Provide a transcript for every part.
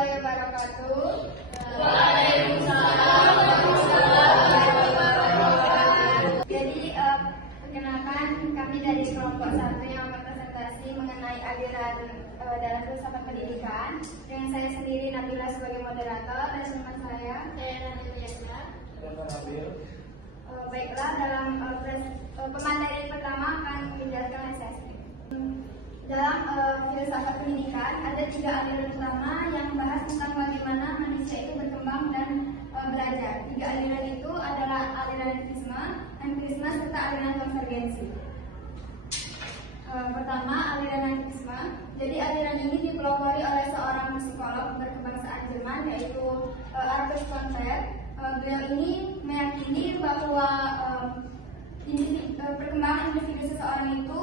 warahmatullahi wabarakatuh. Waalaikumsalam warahmatullahi wabarakatuh. Jadi, perkenalkan kami dari kelompok 1 yang berpresentasi mengenai aliran dalam filsafat pendidikan. Dengan saya sendiri Nabila sebagai moderator dan teman saya Nadiya. Baiklah, dalam pemateri pertama akan menjelaskan oleh saya sendiri. Dalam filsafat pendidikan ada 3 aliran utama yang membahas tentang bagaimana manusia itu berkembang dan belajar. 3 aliran itu adalah aliran empirisme, serta aliran konvergensi. Pertama, aliran empirisme. Jadi aliran ini dipelopori oleh seorang psikolog berkebangsaan Jerman, yaitu Arthur Schonberg. Beliau ini meyakini bahwa perkembangan individu seseorang itu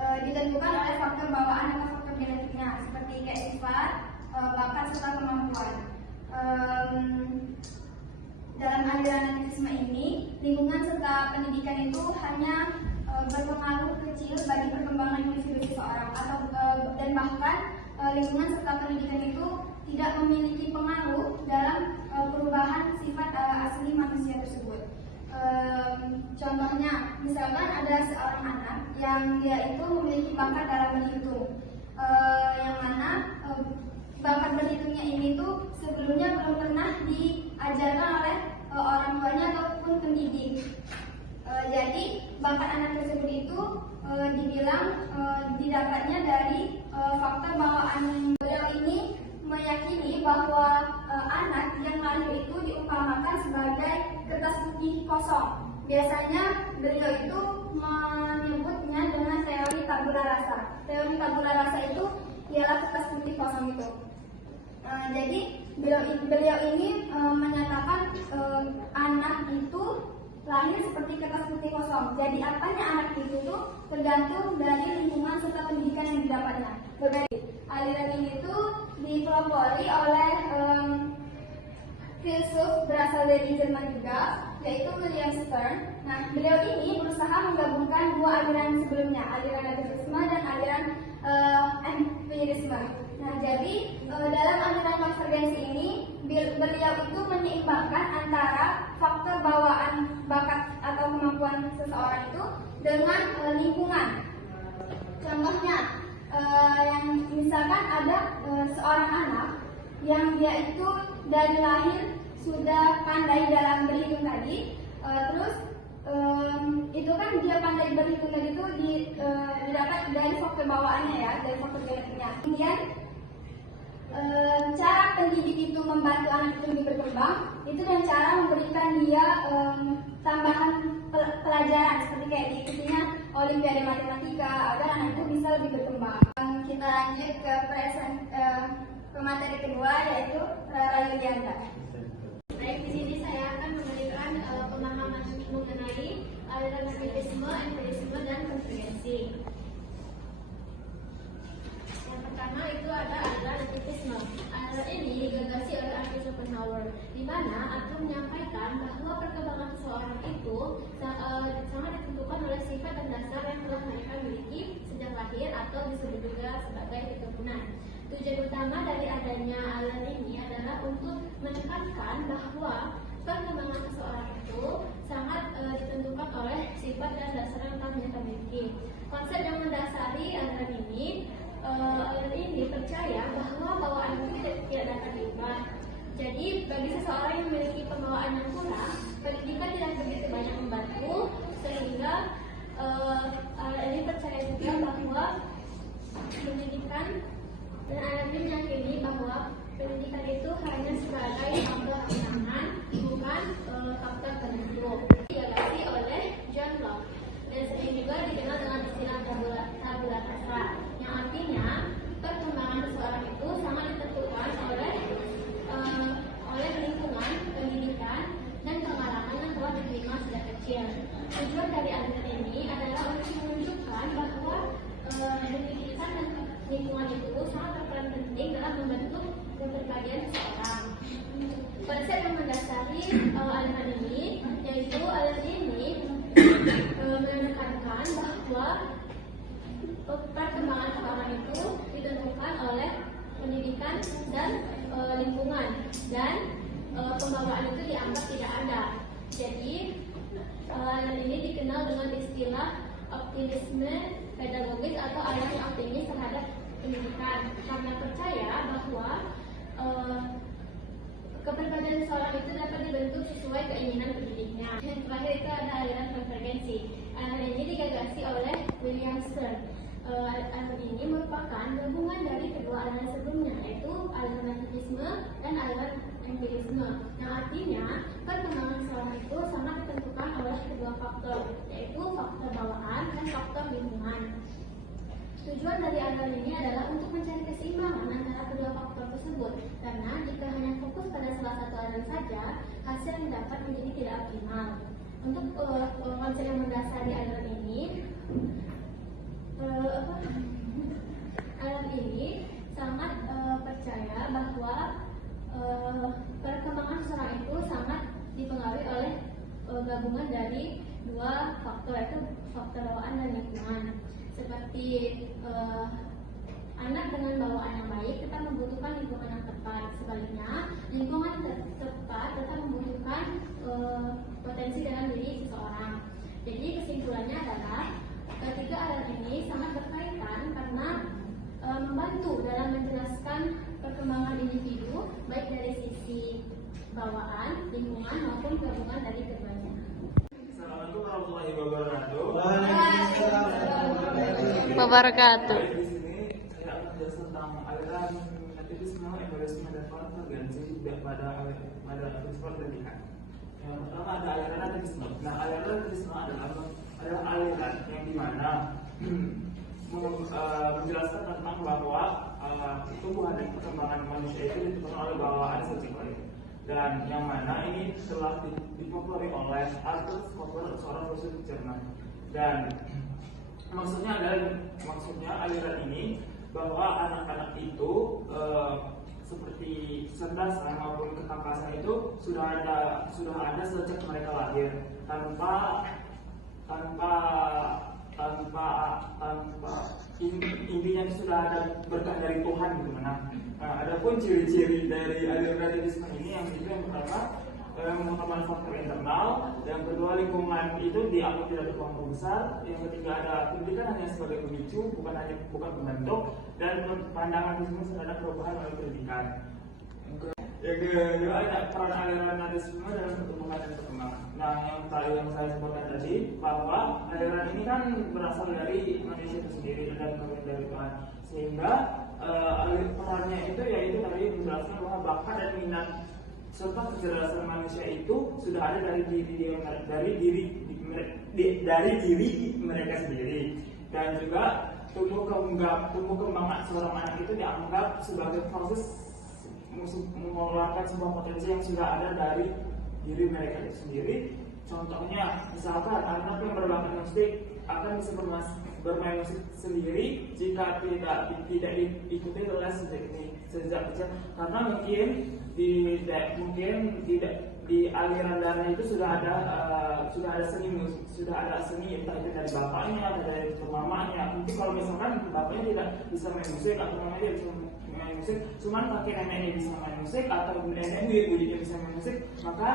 ditentukan oleh faktor bawaan atau faktor genetiknya, seperti kayak sifat, bakat, serta kemampuan. Dalam aliran empirisme ini, lingkungan serta pendidikan itu hanya berpengaruh kecil bagi perkembangan individu seseorang, dan bahkan lingkungan serta pendidikan itu tidak memiliki pengaruh dalam perubahan sifat asli manusia tersebut. Contohnya, misalkan ada seorang anak yang dia itu memiliki bakat dalam berhitung, yang mana bakat berhitungnya ini tuh sebelumnya belum pernah diajarkan oleh orang tuanya ataupun pendidik. Jadi bakat anak tersebut itu dibilang didapatnya dari faktor bawaan. Beliau ini meyakini bahwa anak yang lahir itu diumpamakan sebagai kertas putih kosong. Biasanya beliau itu menyebutnya dengan teori tabula rasa. Teori tabula rasa itu ialah kertas putih kosong itu. Jadi beliau ini menyatakan anak itu lahir seperti kertas putih kosong. Jadi apanya anak itu tuh tergantung dari lingkungan serta pendidikan yang didapatnya. Aliran ini tuh dipelopori oleh filsuf berasal dari Jerman juga, yaitu William Stern. Nah, beliau ini berusaha menggabungkan 2 aliran sebelumnya, aliran empirisme dan aliran empirisme. Nah, jadi dalam aliran konvergensi ini, beliau itu menyeimbangkan antara faktor bawaan bakat atau kemampuan seseorang itu dengan lingkungan. Contohnya, yang misalkan ada seorang anak yang dia itu dari lahir sudah pandai dalam berhitung tadi, terus itu kan dia pandai berhitung tadi itu didapat dari faktor bawaannya ya, dari faktor genetiknya. Kemudian cara pendidik itu membantu anak itu lebih berkembang itu dengan cara memberikan dia tambahan pelajaran seperti kayak diikutinya olimpiade matematika agar anak itu bisa lebih berkembang. Kita lanjut ke materi kedua, yaitu Rara Yulianda. Baik, di sini saya akan memberikan pemahaman mengenai aliran empirisme, dan konvergensi. Yang pertama itu ada aliran empirisme. Aliran ini digagasi oleh Arthur Schopenhauer, di mana Arthur menyampaikan bahwa perkembangan seseorang itu sangat ditentukan oleh sifat dan dasar yang telah mereka miliki sejak lahir atau disebut juga sebagai keturunan. Tujuan utama dari adanya aliran ini adalah untuk menekankan bahwa perkembangan seseorang itu sangat ditentukan oleh sifat dan dasar yang telah mereka miliki. Konsep yang mendasari aliran ini percaya bahwa bawaan itu tidak dapat diubah. Jadi bagi seseorang yang memiliki pembawaan yang kurang, pendidikan tidak begitu banyak membantu, sehingga aliran ini percaya juga bahwa pendidikan dan aliran ini meyakini bahwa pendidikan itu hanya sebagai faktor penanganan, bukan faktor penentu. Digagasi oleh John Locke, dan sering juga dikenal dengan istilah tabula rasa, yang artinya perkembangan seseorang itu sangat ditentukan oleh lingkungan, pendidikan, dan pengalaman yang telah diterima sejak kecil. Tujuan dari aliran ini adalah untuk menunjukkan bahwa pendidikan dan lingkungan itu sangat berperan penting dalam membentuk kepribadian seseorang. Konsep yang mendasari aliran ini, yaitu aliran ini menekankan bahwa perkembangan seseorang itu ditentukan oleh pendidikan dan lingkungan, dan pembawaan itu dianggap tidak ada. Jadi aliran ini dikenal dengan istilah optimisme pedagogis atau aliran yang optimis terhadap pendidikan, karena percaya bahwa kepribadian seseorang itu dapat dibentuk sesuai keinginan pendidiknya. Yang terakhir itu ada aliran konvergensi. Aliran ini digagasi oleh William Stern. Aliran ini merupakan gabungan dari kedua aliran sebelumnya, yaitu aliran nativisme dan aliran empirisme. Yang artinya perkembangan seseorang itu sangat ditentukan oleh kedua faktor, yaitu faktor bawaan dan faktor lingkungan. Tujuan dari aliran ini adalah untuk mencari keseimbangan antara kedua faktor tersebut, karena jika hanya fokus pada salah satu aliran saja, hasil yang didapat menjadi tidak optimal. Untuk konsep yang mendasari aliran ini, aliran ini sangat percaya bahwa perkembangan seseorang itu sangat dipengaruhi oleh gabungan dari dua faktor, yaitu faktor bawaan dan lingkungan. Seperti anak dengan bawaan yang baik tetap membutuhkan lingkungan yang tepat. Sebaliknya, lingkungan tepat tetap membutuhkan potensi dalam diri seseorang. Jadi kesimpulannya adalah ketiga aliran ini sangat berkaitan karena membantu dalam menjelaskan perkembangan individu baik dari sisi bawaan, lingkungan maupun gabungan dari keduanya. Assalamualaikum warahmatullahi wabarakatuh. Wabarakatuh. Di sini saya akan menjelaskan tentang aliran nativisme, empirisme, dan konvergensi pada prinsip pendidikan. Yang pertama ada aliran nativisme. Nah, aliran nativisme adalah aliran yang dimana menjelaskan tentang bahwa tumbuhan dan perkembangan manusia itu ditentukan oleh bawaan sosial, dan yang mana ini telah dipelopori oleh Arthur Schroeder, seorang filsuf Jerman. Dan maksudnya aliran ini bahwa anak-anak itu seperti kecerdasan maupun ketangkasan itu sudah ada sejak mereka lahir, tanpa intinya sudah ada berkah dari Tuhan gitu. Nah, adapun ciri-ciri dari aliran nativisme ini yang pertama merupakan faktor internal, yang kedua lingkungan itu dianggap tidak berpengaruh besar, yang ketiga ada pendidikan hanya sebagai pemicu bukan pembentuk, dan pandangan bisnis terhadap perubahan oleh pendidikan. Yang kedua ada peran aliran nativisme dalam pertumbuhan dan perkembangan. Nah, yang saya sebutkan tadi bahwa aliran ini kan berasal dari manusia itu sendiri dan dari Tuhan, sehingga perannya itu yaitu tadi menjelaskan bahwa bakat dan minat serta kecerdasan manusia itu sudah ada dari diri mereka sendiri, dan juga tumbuh kembang seorang anak itu dianggap sebagai proses mengeluarkan sebuah potensi yang sudah ada dari diri mereka itu sendiri. Contohnya, misalkan anak yang berbakat musik akan bisa bermain musik sendiri jika tidak diikuti oleh sejak kecil, karena mungkin tidak di aliran darah itu sudah ada seni musik, sudah ada seni entah itu dari bapaknya atau dari mamanya. Mungkin kalau misalkan bapaknya tidak bisa main musik atau mamanya tidak bisa main musik, cuman kakek neneknya bisa main musik atau nenek buyutnya bisa main musik, maka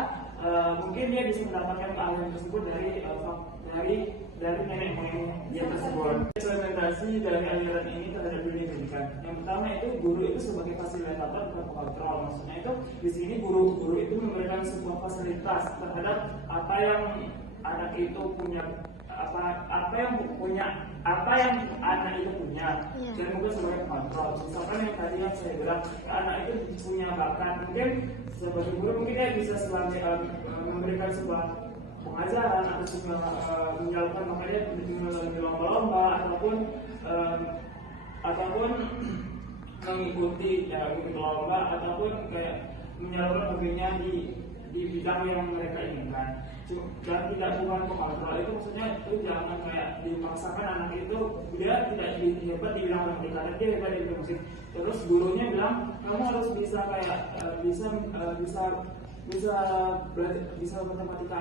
mungkin dia bisa mendapatkan keahlian tersebut dari nenek moyang dia tersebut. Implementasi dari aliran ini terhadap dunia pendidikan. Yang pertama itu guru itu sebagai fasilitator dan kontrol. Maksudnya itu di sini guru itu memberikan sebuah fasilitas terhadap apa yang anak itu punya, apa yang anak itu punya, dan mungkin sebagai kontrol. Misalkan yang tadi yang saya bilang, anak itu punya bakat, mungkin sebagai guru mungkin dia bisa memberikan sebuah pengajaran atau juga menyalurkan makanya melalui lomba-lomba ataupun mengikuti lomba ataupun kayak menyalurkan hobinya di bidang yang mereka inginkan. Dan tidak bukan pengontrol, itu maksudnya itu jangan kayak dipaksakan anak itu dia tidak hebat di bidang musik karena dia hebat di bidang musik. Terus gurunya bilang kamu harus bisa kayak bisa matematika,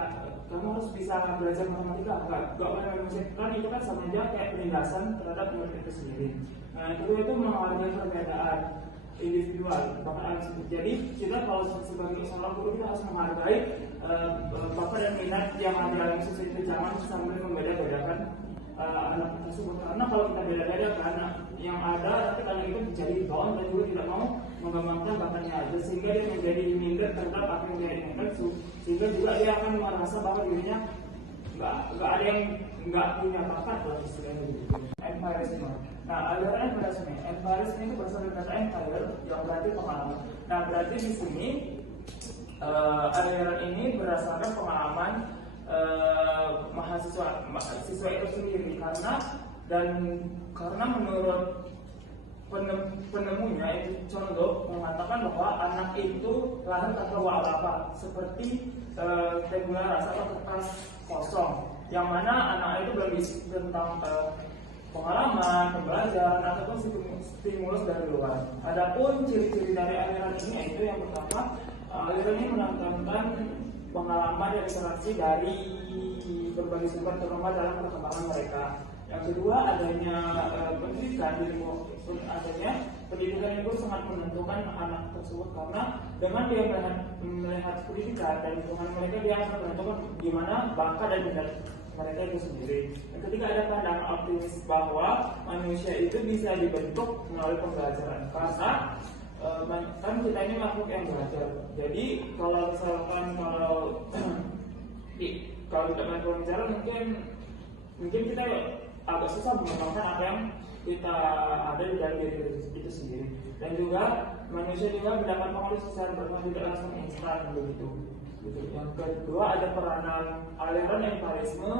kamu harus bisa belajar matematika, enggak boleh musik, kan itu kan sama aja kayak penindasan terhadap murid itu sendiri. Nah, itu mengawalnya perbedaan. individual, bakat anak tersebut. Jadi kita kalau sebagai seorang guru kita harus menghargai bakat dan minat yang ada dalam siswa itu, jangan sampai membeda-bedakan anak tersebut, karena kalau kita beda-bedakan yang ada nanti anak itu menjadi down dan juga tidak mau mengembangkan bakatnya aja, sehingga dia menjadi minder terhadap apa yang dia inginkan, sehingga juga dia akan merasa bahwa dirinya nggak ada yang nggak punya bakat dalam istilahnya begitu. Empirisme. Nah, aliran empirisme itu berasal dari kata empire yang berarti pengalaman. Nah, berarti di sini aliran ini berdasarkan pengalaman siswa itu sendiri, karena menurut penemunya itu Condop mengatakan bahwa anak itu lahir tanpa apa seperti tabula rasa atau kertas kosong, yang mana anak itu berisi tentang pengalaman, pembelajaran ataupun stimulus dari luar. Adapun ciri-ciri dari aliran ini yaitu yang pertama, aliran ini menampilkan pengalaman dan interaksi dari berbagai sumber terutama dalam perkembangan mereka. Yang kedua, adanya pendidikan pendidikan itu sangat menentukan anak tersebut, karena dengan dia melihat pendidikan dan lingkungan mereka, dia akan menentukan gimana bakat dan minat mereka itu sendiri. Yang ketiga, ada pandangan optimis bahwa manusia itu bisa dibentuk melalui pembelajaran, karena kan kita ini makhluk yang belajar. Jadi kalau misalkan kalau tidak main pembelajaran, mungkin kita agak susah mengembangkan apa yang kita ada di dalam diri itu sendiri. Dan juga manusia juga mendapat pengaruh secara berkembang tidak langsung instan begitu. Yang kedua, ada peranan aliran empirisme.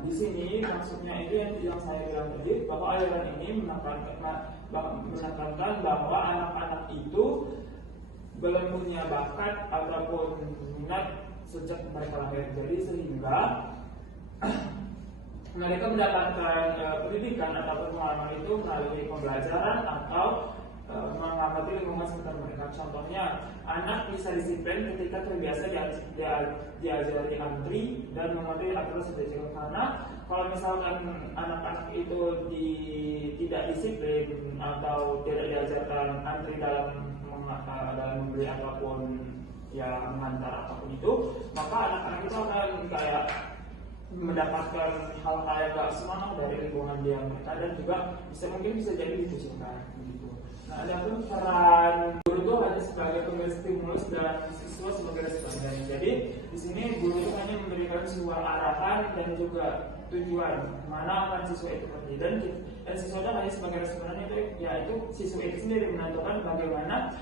Di sini maksudnya itu yang saya bilang tadi, bahwa aliran ini menekankan bahwa anak-anak itu belum punya bakat ataupun minat sejak mereka lahir. Jadi sehingga mereka mendapatkan pendidikan ataupun pengalaman itu melalui pembelajaran atau mengamati lingkungan sekitar mereka. Contohnya, anak bisa disiplin ketika terbiasa diajari antri dan mengerti aturan sejak kecil. Karena kalau misalkan anak-anak itu tidak disiplin atau tidak diajarkan antri dalam membeli apapun, ya mengantar apapun itu, maka anak-anak itu akan kayak mendapatkan hal-hal yang gak semangat dari lingkungan dia mereka, dan juga mungkin bisa jadi dipusingkan begitu. Nah, ada pun peran guru itu hanya sebagai pemberi stimulus dan siswa sebagai responden. Jadi di sini guru itu hanya memberikan sebuah arahan dan juga tujuan mana akan siswa itu pergi, dan siswa itu hanya sebagai responden, yaitu siswa itu sendiri menentukan bagaimana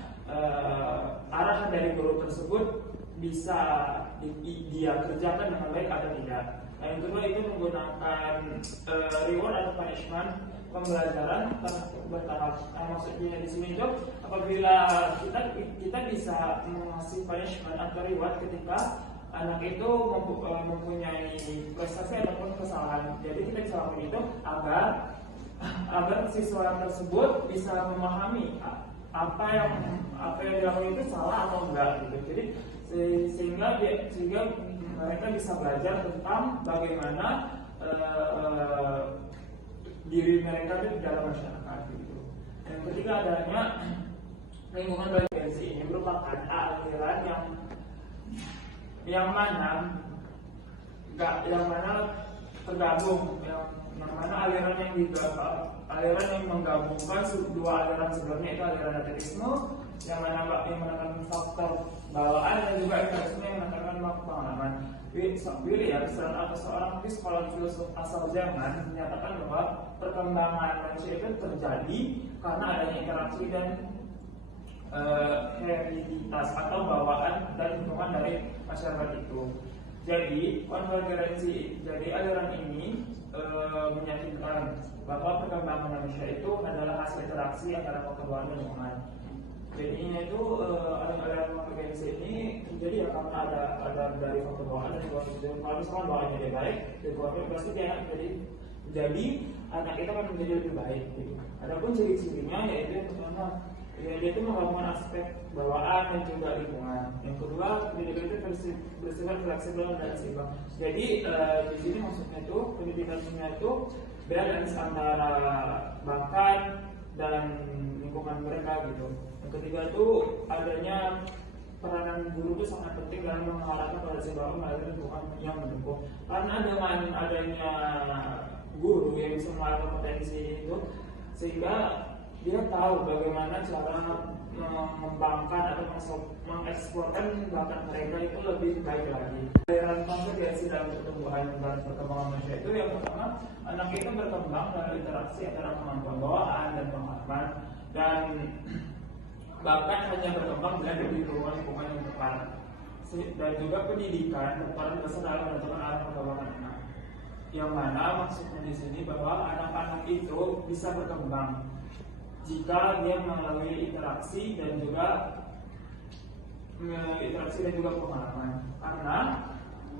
arahan dari guru tersebut bisa dia kerjakan dengan baik atau tidak. Nah, yang kedua itu menggunakan reward atau punishment pembelajaran bertahap. Maksudnya di sini itu apabila kita bisa mengasih punishment atau reward ketika anak itu mempunyai prestasi ataupun kesalahan. Jadi kita bisa lakukan itu agar siswa tersebut bisa memahami apa yang dilakukan itu salah atau enggak gitu. Jadi sehingga mereka bisa belajar tentang bagaimana diri mereka di dalam masyarakat gitu. Yang ketiga, adanya lingkungan belajar ini merupakan aliran yang mana tergabung, yang mana aliran yang menggabungkan dua aliran sebelumnya, itu aliran ateisme yang menekankan faktor bawaan dan juga empirisme yang menekankan pengalaman. William, seorang psikolog filosof asal Jerman, menyatakan bahwa perkembangan manusia itu terjadi karena adanya interaksi dan hereditas atau bawaan dan lingkungan dari masyarakat itu. Jadi konvergensi, jadi aliran ini menyatakan bahwa perkembangan manusia itu adalah hasil interaksi antara faktor bawaan dan lingkungan. Jadi ini itu aliran konvergensi ini terjadi ya karena ada dari faktor bawaan dan lingkungan. Kalau misalkan bawaannya dia baik, lingkungannya pasti dia jadi anak kita akan menjadi lebih baik. Gitu. Adapun ciri-cirinya yaitu yang pertama, dia itu menggabungkan aspek bawaan dan juga lingkungan. Yang kedua, pendidikan itu bersifat fleksibel dan seimbang. Jadi di sini maksudnya itu pendidikannya itu balance antara bakat dan lingkungan mereka gitu. Yang ketiga itu adanya peranan guru itu sangat penting dalam mengarahkan pada siswa melalui lingkungan yang mendukung. Karena dengan adanya guru yang bisa mengarahkan potensi itu, sehingga dia tahu bagaimana cara mengembangkan atau mengeksplorkan bakat mereka itu lebih baik lagi. Aliran konvergensi dalam pertumbuhan dan perkembangan manusia itu yang pertama, anak itu berkembang dalam interaksi antara kemampuan bawaan dan pengalaman, dan bakat hanya berkembang bila di lingkungan yang tepat. Dan juga pendidikan berperan besar dalam menentukan arah perkembangan anak. Yang mana maksudnya di sini bahwa anak-anak itu bisa berkembang jika dia melalui interaksi dan juga pengalaman. Karena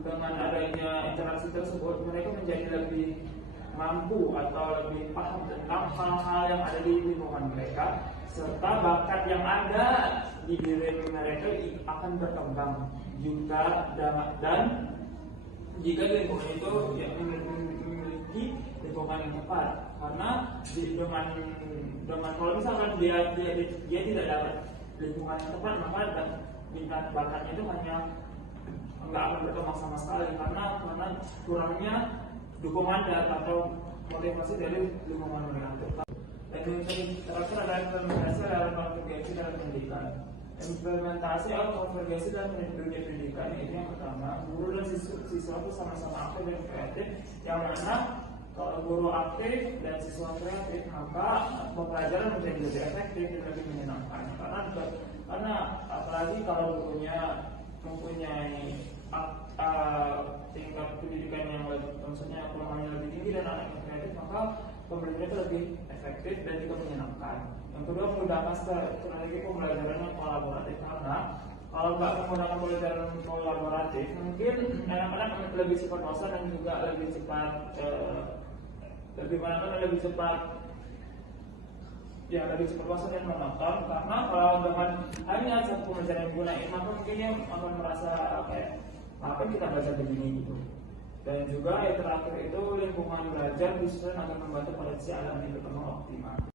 dengan adanya interaksi tersebut mereka menjadi lebih mampu atau lebih paham tentang hal-hal yang ada di lingkungan mereka, serta bakat yang ada di diri mereka akan berkembang juga, dan jika lingkungan itu memiliki lingkungan yang tepat. Karena dengan kalau misalkan dia tidak dapat lingkungan yang tepat, maka tingkat bakatnya itu hanya nggak akan berkembang sama sekali, karena kurangnya dukungan atau motivasi dari lingkungan mereka. Dan yang terakhir adalah implementasi dalam konvergensi dalam pendidikan. Implementasi atau konvergensi dalam dunia pendidikan ini yang pertama, guru dan siswa itu sama-sama aktif dan kreatif, yang mana kalau guru aktif dan siswa kreatif, maka pembelajaran menjadi lebih efektif dan lebih menyenangkan. Karena apalagi kalau gurunya mempunyai tingkat pendidikan yang maksudnya pemahamannya lebih tinggi dan anaknya kreatif, maka pembelajaran itu lebih efektif dan juga menyenangkan. Yang kedua, menggunakan strategi pembelajaran yang kolaboratif, karena kalau nggak menggunakan pembelajaran kolaboratif, mungkin anak-anak lebih cepat bosan dan juga lebih cepat bosan dan menonton. Karena kalau dengan hanya satu pembelajaran yang gunain, maka mungkin dia akan merasa kayak apa kita belajar begini gitu. Dan juga yang terakhir itu lingkungan belajar khususnya akan membantu potensi anak ini berkembang optimal.